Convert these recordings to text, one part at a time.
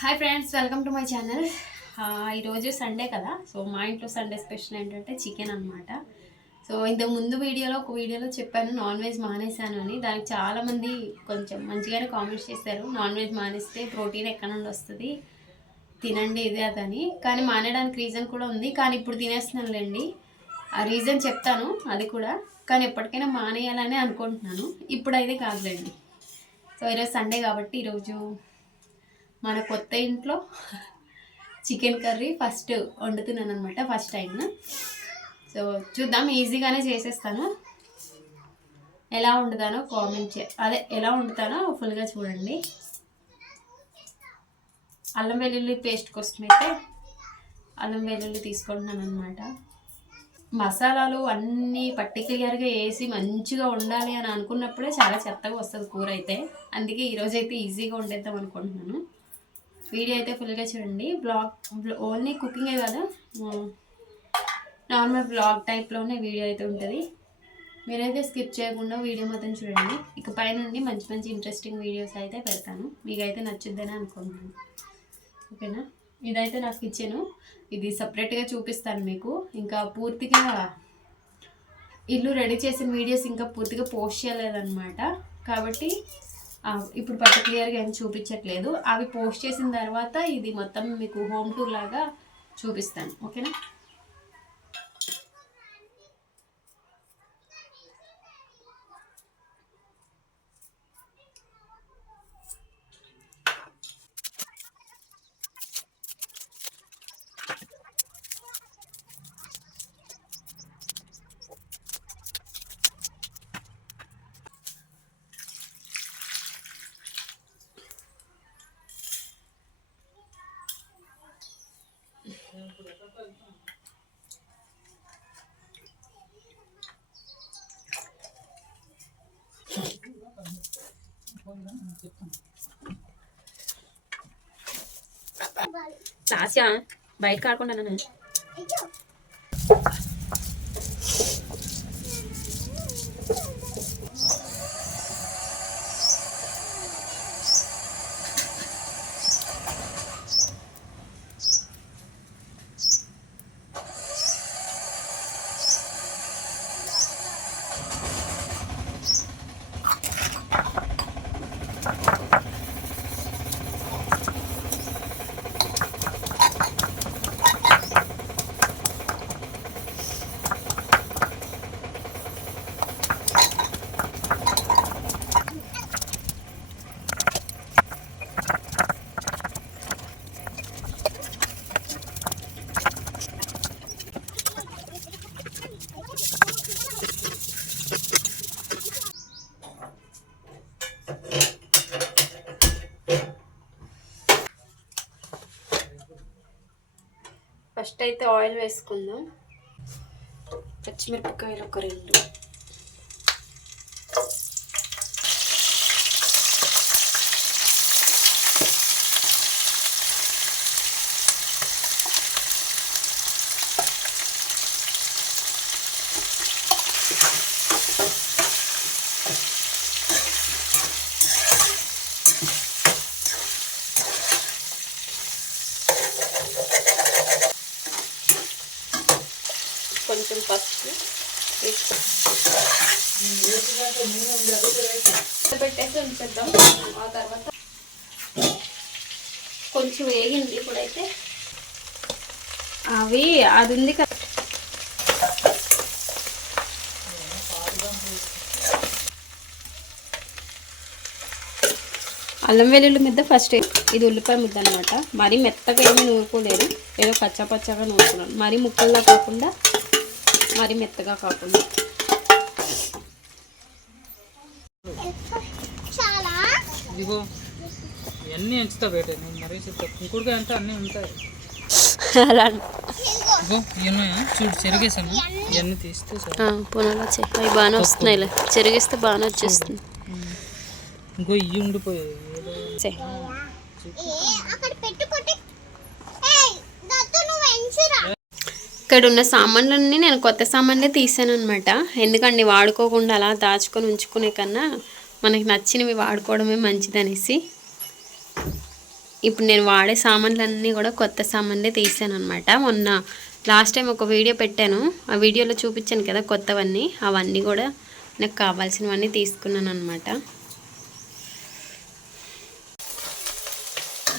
Hi friends welcome to my channel ఈరోజు Sunday కదా so మా ఇంట్లో సండే స్పెషల్ ఏంటంటే చికెన్ అనమాట సో ఇంతకు ముందు వీడియోలో ఒక వీడియోలో చెప్పాను నాన్ వెజ్ మానేశాను అని. దానికి చాలామంది కొంచెం మంచిగానే కామెంట్స్ చేశారు. నాన్ వెజ్ మానేస్తే ప్రోటీన్ ఎక్కడ నుండి వస్తుంది? తినండి ఇదే అదని. కానీ మానేయడానికి రీజన్ కూడా ఉంది. కానీ ఇప్పుడు తినేస్తున్నానులేండి. ఆ రీజన్ చెప్తాను అది కూడా. కానీ ఎప్పటికైనా మానేయాలని అనుకుంటున్నాను. ఇప్పుడైతే కాదులేండి. సో ఈరోజు సండే కాబట్టి ఈరోజు మన కొత్త ఇంట్లో చికెన్ కర్రీ ఫస్ట్ వండుతున్నాను అనమాట ఫస్ట్ టైం. సో చూద్దాం ఈజీగానే చేసేస్తాను. ఎలా వండుతానో కామెంట్ చే అదే ఎలా వండుతానో ఫుల్గా చూడండి. అల్లం వెల్లుల్లి పేస్ట్ కోసం అయితే అల్లం వెల్లుల్లి తీసుకుంటున్నాను అనమాట మసాలాలు అన్నీ పర్టికులర్గా వేసి మంచిగా ఉండాలి అని అనుకున్నప్పుడే చాలా చెత్తగా వస్తుంది కూర అయితే. అందుకే ఈరోజైతే ఈజీగా వండేద్దాం అనుకుంటున్నాను. వీడియో అయితే ఫుల్గా చూడండి. బ్లాగ్ ఓన్లీ కుకింగే కదా. నార్మల్ బ్లాగ్ టైప్లోనే వీడియో అయితే ఉంటుంది. మీరైతే స్కిప్ చేయకుండా వీడియో మొత్తం చూడండి. ఇక పైనుండి మంచి మంచి ఇంట్రెస్టింగ్ వీడియోస్ అయితే పెడతాను. మీకైతే నచ్చుద్దని అనుకుంటున్నాను. ఓకేనా? ఇదైతే నాకు కిచెను ఇది సపరేట్గా చూపిస్తాను మీకు. ఇంకా పూర్తిగా ఇల్లు రెడీ చేసిన వీడియోస్ ఇంకా పూర్తిగా పోస్ట్ చేయలేదన్నమాట. కాబట్టి ఇప్పుడు ఇప్పుడు పర్టికులర్గా ఏం చూపించట్లేదు. అవి పోస్ట్ చేసిన తర్వాత ఇది మొత్తం మీకు హోమ్ టూర్ లాగా చూపిస్తాను. ఓకేనా లాస్యా బయట కాకుండా అయితే ఆయిల్ వేసుకుందాం. పచ్చిమిరపకాయలు ఒక రెండు. కొంచెం పసుపు. పెట్టేసి ఉంచేద్దాం. ఆ తర్వాత కొంచెం వేగింది ఇప్పుడైతే. అవి అది ఉంది కదా. అల్లం వెల్లుల్లి ముద్ద ఫస్ట్ ఇది ఉల్లిపాయ ముద్ద అనమాట మరీ మెత్తగా ఏమీ నూరుకోలేదు. ఏదో పచ్చ పచ్చగా నూరుకున్నాను. మరీ ముక్కల్లా కాకుండా మరీ మెత్తగా కాకుండా. ఇదిగో ఇవన్నీ ఎంచుతా బయట నేను మరీ చెప్తా. అంటే అన్నీ ఉంటాయి. అలా ఇగో ఇవన్నాయా చూడు చెరిగేసాను. ఇవన్నీ. తీస్తే పొనాలు బాగానే వస్తున్నాయిలే. చెరిగిస్తే బాగానే వచ్చేస్తుంది. ఇంకో ఇవి ఉండిపోయాయి ఏదో సే. ఇక్కడ ఉన్న సామాన్లన్నీ నేను కొత్త సామాన్లే తీసాను అనమాట ఎందుకండి వాడుకోకుండా అలా దాచుకొని ఉంచుకునే కన్నా మనకి నచ్చినవి వాడుకోవడమే మంచిదనేసి. ఇప్పుడు నేను వాడే సామాన్లన్నీ కూడా కొత్త సామాన్లే తీసాను అనమాట మొన్న లాస్ట్ టైం ఒక వీడియో పెట్టాను. ఆ వీడియోలో చూపించాను కదా కొత్తవన్నీ. అవన్నీ కూడా నాకు కావాల్సినవన్నీ తీసుకున్నాను అనమాట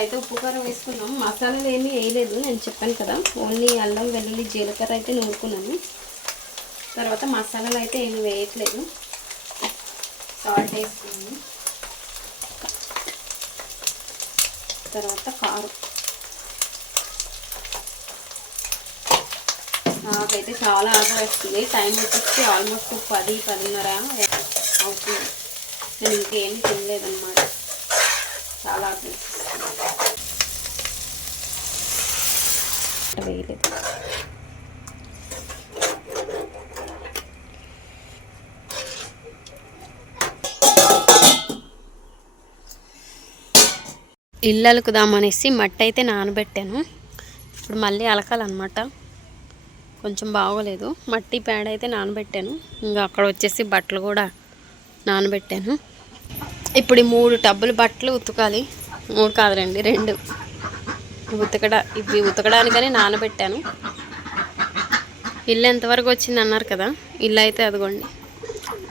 అయితే ఉప్పు కారం వేసుకున్నాం. మసాలాలు ఏమీ వేయలేదు. నేను చెప్పాను కదా ఓన్లీ అల్లం వెల్లుల్లి జీలకర్ర అయితే నూరుకున్నాను. తర్వాత మసాలాలు అయితే ఏమి వేయట్లేదు. సాల్ట్ వేసుకున్నాను. తర్వాత కారం. నాకైతే చాలా ఆకలి వస్తుంది. టైం వచ్చేసి ఆల్మోస్ట్ పది పదిన్నర అవుతుంది. నేను ఇంకేం తినలేదన్నమాట. చాలా ఆకలి వేయలేదు ఇల్లు అలుకుదామనేసి మట్టి అయితే నానబెట్టాను. ఇప్పుడు మళ్ళీ అలకాలన్నమాట. కొంచెం బాగోలేదు. మట్టి పేడ అయితే నానబెట్టాను. ఇంకా అక్కడ వచ్చేసి బట్టలు కూడా నానబెట్టాను. ఇప్పుడు ఈ మూడు టబ్బులు బట్టలు ఉతకాలి. మూడు కాదురండి రెండు. ఉతకడ ఇవి ఉతకడానికని నానబెట్టాను. ఇల్లు ఎంతవరకు వచ్చింది అన్నారు కదా ఇల్లు అయితే అదిగోండి.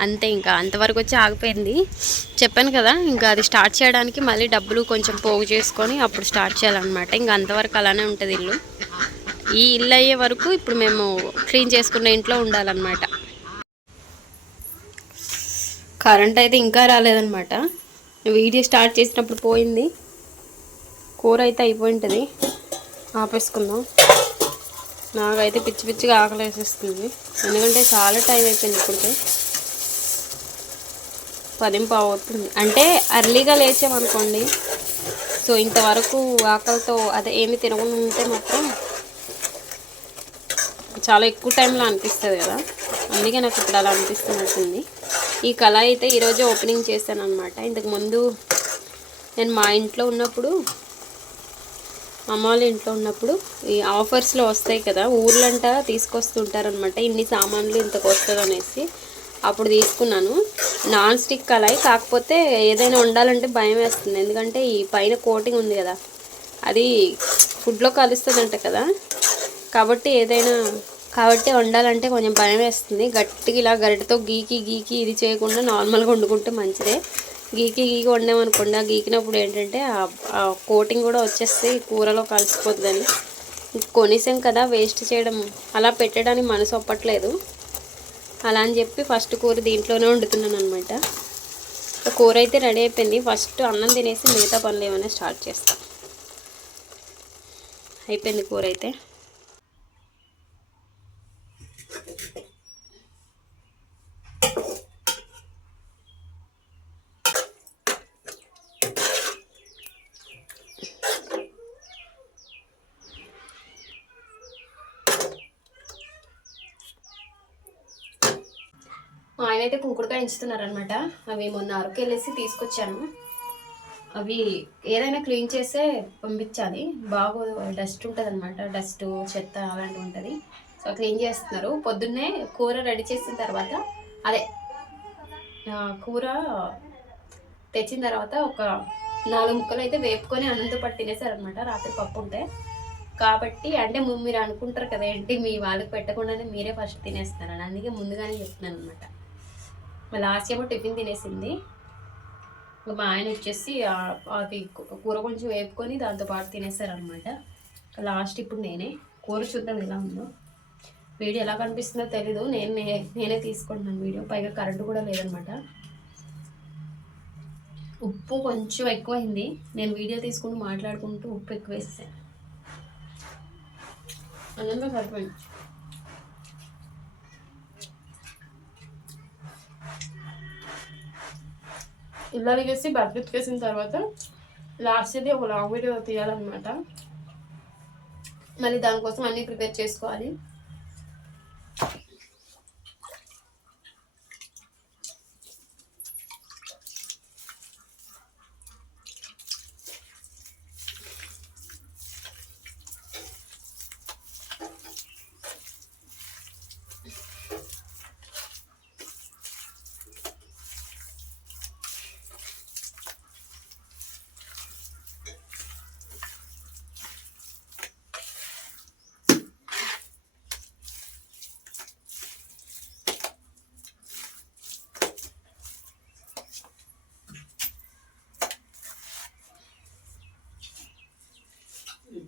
అంతే ఇంకా అంతవరకు వచ్చి ఆగిపోయింది. చెప్పాను కదా ఇంకా అది స్టార్ట్ చేయడానికి మళ్ళీ డబ్బులు కొంచెం పోగు చేసుకొని అప్పుడు స్టార్ట్ చేయాలన్నమాట. ఇంకా అంతవరకు అలానే ఉంటుంది ఇల్లు. ఈ ఇల్లు అయ్యే వరకు ఇప్పుడు మేము క్లీన్ చేసుకున్న ఇంట్లో ఉండాలన్నమాట. కరెంట్ అయితే ఇంకా రాలేదన్నమాట. వీడియో స్టార్ట్ చేసినప్పుడు పోయింది. కూర అయితే అయిపోయింటుంది. ఆపేసుకుందాం. నాకైతే పిచ్చి పిచ్చిగా ఆకలి వేసేస్తుంది ఎందుకంటే చాలా టైం అయిపోయింది ఇప్పుడే పదింపు అవుతుంది. అంటే అర్లీగా లేచామనుకోండి సో ఇంతవరకు ఆకలితో అదే ఏమి తినకుండా ఉంటే మాత్రం చాలా ఎక్కువ టైంలో అనిపిస్తుంది కదా. అందుకే నాకు ఇప్పుడు అలా అనిపిస్తున్నట్టుంది. ఈ కళ అయితే ఈరోజు ఓపెనింగ్ చేశాను అనమాట ఇంతకు ముందు నేను మా ఇంట్లో ఉన్నప్పుడు అమ్మ వాళ్ళ ఇంట్లో ఉన్నప్పుడు ఈ ఆఫర్స్లో వస్తాయి కదా ఊర్లంట తీసుకొస్తుంటారనమాట ఇన్ని సామాన్లు ఇంతకు వస్తుంది అనేసి అప్పుడు తీసుకున్నాను. నాన్ స్టిక్ కళాయి కాకపోతే ఏదైనా వండాలంటే భయం వేస్తుంది. ఎందుకంటే ఈ పైన కోటింగ్ ఉంది కదా అది ఫుడ్లో కలుస్తుందంట కదా. కాబట్టి ఏదైనా కాబట్టి వండాలంటే కొంచెం భయం వేస్తుంది. గట్టిగా ఇలా గరిటతో గీకి గీకి ఇది చేయకుండా నార్మల్గా వండుకుంటే మంచిదే. గీకి గీకి వండామనుకోండి ఆ గీకినప్పుడు ఏంటంటే ఆ- కోటింగ్ కూడా వచ్చేస్తే కూరలో కలిసిపోతుందని. కొనేసాం కదా వేస్ట్ చేయడం అలా పెట్టడానికి మనసు ఒప్పట్లేదు. అలా అని చెప్పి ఫస్ట్ కూర దీంట్లోనే వండుతున్నాను అనమాట కూర అయితే రెడీ అయిపోయింది. ఫస్ట్ అన్నం తినేసి మిగతా పనులు ఏమైనా స్టార్ట్ చేస్తాం. అయిపోయింది కూర అయితే. మా ఆయన అయితే కుంకుడుకాయ ఎంచుతున్నారనమాట అవి మొన్న అరకు వెళ్ళేసి తీసుకొచ్చాను. అవి ఏదైనా క్లీన్ చేస్తే పంపించాలి. బాగా డస్ట్ ఉంటుంది అనమాట డస్ట్ చెత్త అలాంటివి ఉంటుంది. సో క్లీన్ చేస్తున్నారు? పొద్దున్నే కూర రెడీ చేసిన తర్వాత అదే కూర తెచ్చిన తర్వాత ఒక నాలుగు ముక్కలు అయితే వేపుకొని అన్నంతో పట్టు తినేసారనమాట రాత్రి పప్పు ఉంటే. కాబట్టి అంటే మీరు అనుకుంటారు కదా ఏంటి? మీ వాళ్ళకి పెట్టకుండానే మీరే ఫస్ట్ తినేస్తారని. అందుకే ముందుగానే చెప్తున్నాను అనమాట లాస్ట్ ఏమో టిఫిన్ తినేసింది. మా ఆయన వచ్చేసి అది కూర కొంచెం వేపుకొని దాంతో పాటు తినేసారనమాట లాస్ట్ ఇప్పుడు నేనే. కూర చూద్దాం ఎలా ఉందో. వీడియో ఎలా కనిపిస్తుందో తెలీదు. నేను నే- నేనే తీసుకుంటున్నాను వీడియో. పైగా కరెంటు కూడా లేదనమాట ఉప్పు కొంచెం ఎక్కువైంది. నేను వీడియో తీసుకుంటూ మాట్లాడుకుంటూ ఉప్పు ఎక్కువ వేసేసాను. అందరూ సరిపోయింది. ఇల్లు అడిగేసి బట్టలు ఉతికేసిన తర్వాత లాస్ట్ ఇది ఒక లాంగ్ వీడియో తీయాలన్నమాట. మళ్ళీ దానికోసం అన్నీ ప్రిపేర్ చేసుకోవాలి.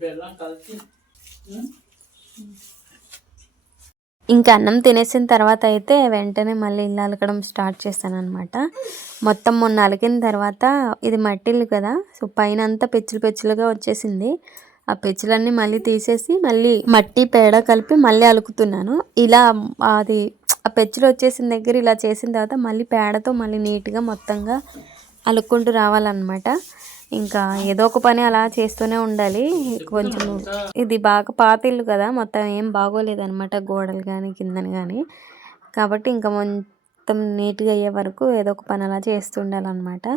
బెల్లం కలిసి ఇంకా అన్నం తినేసిన తర్వాత అయితే వెంటనే మళ్ళీ ఇల్లు అలకడం స్టార్ట్ చేస్తాను అనమాట మొత్తం మొన్న అలికిన తర్వాత ఇది మట్టిల్లు కదా సో పైన అంతా పెచ్చులు పెచ్చులుగా వచ్చేసింది. ఆ పెచ్చులన్నీ మళ్ళీ తీసేసి మళ్ళీ మట్టి పేడ కలిపి మళ్ళీ అలుకుతున్నాను. ఇలా అది ఆ పెచ్చులు వచ్చేసిన దగ్గర ఇలా చేసిన తర్వాత మళ్ళీ పేడతో మళ్ళీ నీట్గా మొత్తంగా అలుక్కుంటూ రావాలన్నమాట. ఇంకా ఏదో ఒక పని అలా చేస్తూనే ఉండాలి. కొంచెం ఇది బాగా పాత ఇల్లు కదా మొత్తం ఏం బాగోలేదన్నమాట గోడలు కానీ కిందని కానీ కాబట్టి ఇంకా మొత్తం నీట్గా అయ్యే వరకు ఏదో ఒక పని అలా చేస్తుండాలన్నమాట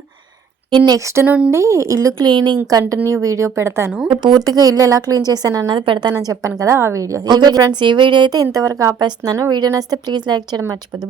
నేను నెక్స్ట్ నుండి ఇల్లు క్లీనింగ్ కంటిన్యూ వీడియో పెడతాను. పూర్తిగా ఇల్లు ఎలా క్లీన్ చేశాను అన్నది పెడతానని చెప్పాను కదా ఆ వీడియో. ఓకే ఫ్రెండ్స్ ఈ వీడియో అయితే ఇంతవరకు ఆపేస్తున్నాను. వీడియో నచ్చితే ప్లీజ్ లైక్ చేయడం మర్చిపోద్దు.